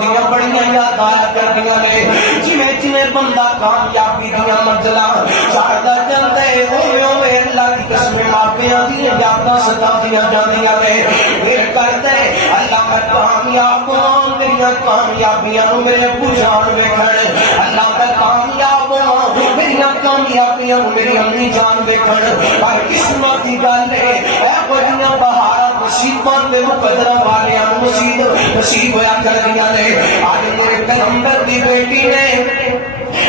دیاں بڑیاں یاد آیا کردیاں نے جویں جویں بندہ کامیابی دیاں منزلاں چڑھدا جاندا ہے اوویں اوویں اللہ دی قسم ماپیاں دیاں یاداں ستاندیاں جاندیاں نے پھر کردا ہے اللہ میں کامیاب ہوں میریاں کامیابیاں نوں میرے ابو جان ویکھن اللہ میں کامیاب ہوں میریاں کامیابیاں نوں میری امی جان ویکھن پر قسمت دی گل ہے اے بڑیاں بہاراں مصیبت دے مقدراں والیاں نوں نصیب ہویا کردیاں نے آج میرے پیغمبر دی بیٹی نے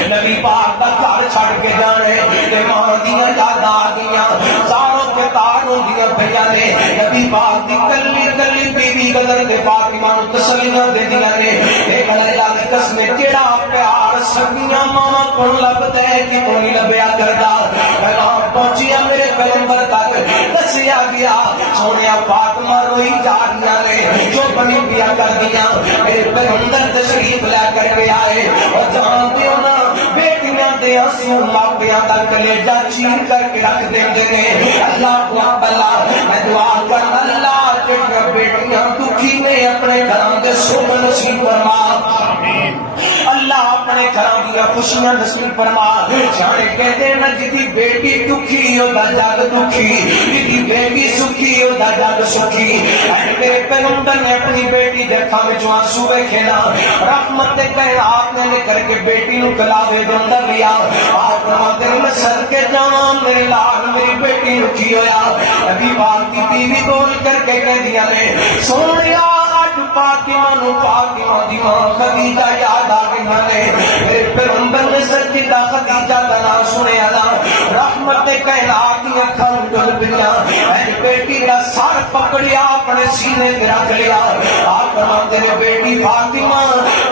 نبی پاک دا گھر چھڑ کے جانے تے ماں دیاں یاد آ گئیاں ساروں کے تار ہوندیاں پیاں نے نبی پاک دی کلی کلی بیوی قدر تے فاطمہ نوں تسلیاں دیندیاں نے اے اللہ دی قسم کیڑا پیار سکیاں ماواں کول لبدا ہے کہ کوئی نہیں لبیا کردا پیغام پہنچیا میرے پیغمبر تک دسیا گیا سونیا فاطمہ روئی جا رہیاں نے جو بنی پیا کر دیا میرے پیغمبر تشریف لے کر کے آئے اور جانتے ہو نا بیٹیاں دے آنسو ماپیاں دا کلیجہ چیر کر کے رکھ دیندے نے اللہ کو بلا میں دعا کر اللہ جڑیاں بیٹیاں دکھی نے اپنے گھراں دے سکھ نصیب فرما اللہ اپنے گھراں دی خوشیاں نصیب فرما جانے کہندے نا جدی بیٹی دکھی او دا جگ دکھی جدی بیٹی سکھی او دا جگ سکھی میرے پیغمبر نے اپنی بیٹی دے اکھاں وچ آنسو ویکھے نا رحمت کائنات نے کر کے بیٹی نوں کلاوے دے اندر لیا آپ فرماتے ہیں میں صدقے جاواں میرے لال میری بیٹی نوں کی ہویا نبی پاک دی بیوی بول کر کے کہہ دیا نے سونیا فاطمہ نو فاطمہ دی ماں خدیجہ یاد آ گئی نے میرے پیغمبر نے سجدہ خدیجہ دا نام سنیا نا رحمت کائنات دی اکھاں ڈل پئیاں اے بیٹی دا سر پکڑیا اپنے سینے تے رکھ لیا آپ فرماتے نے بیٹی فاطمہ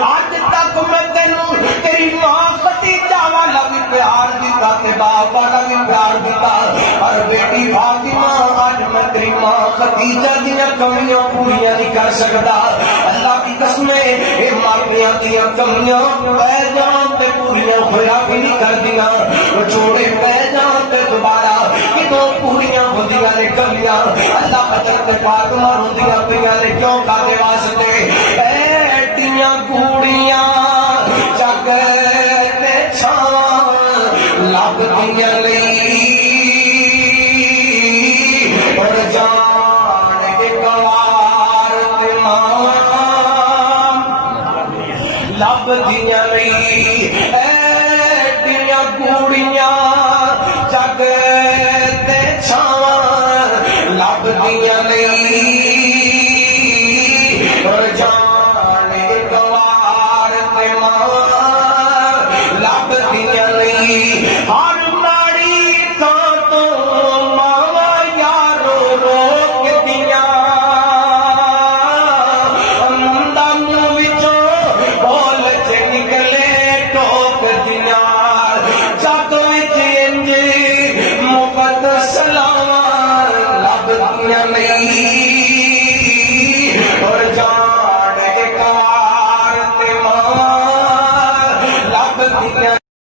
اج تک میں تینوں تیری ماں خدیجہ والا بھی پیار دیتا تے باپ والا بھی پیار دیتا پر بیٹی فاطمہ اج میں تیری ماں خدیجہ دی کمیاں پوریاں نہیں کر سکتا اللہ کی قسم ہے اے ماپیاں دی کمیاں پہ جان تے پوریاں ہویا بھی نہیں کر دیا جوڑے پہ جان تے دوبارہ کتوں پوریاں ہوندیاں نے کمیاں اللہ حضرت فاطمہ روندیاں پیاں نے کیوں کادے واسطے ایٹیاں کوڑیاں جگ تے چھاواں لبدیاں لئی اور جان دے گوار تے ماں لبدیاں لئی ایٹیاں کوڑیاں جگ تے چھاواں لبدیاں لئی اور جان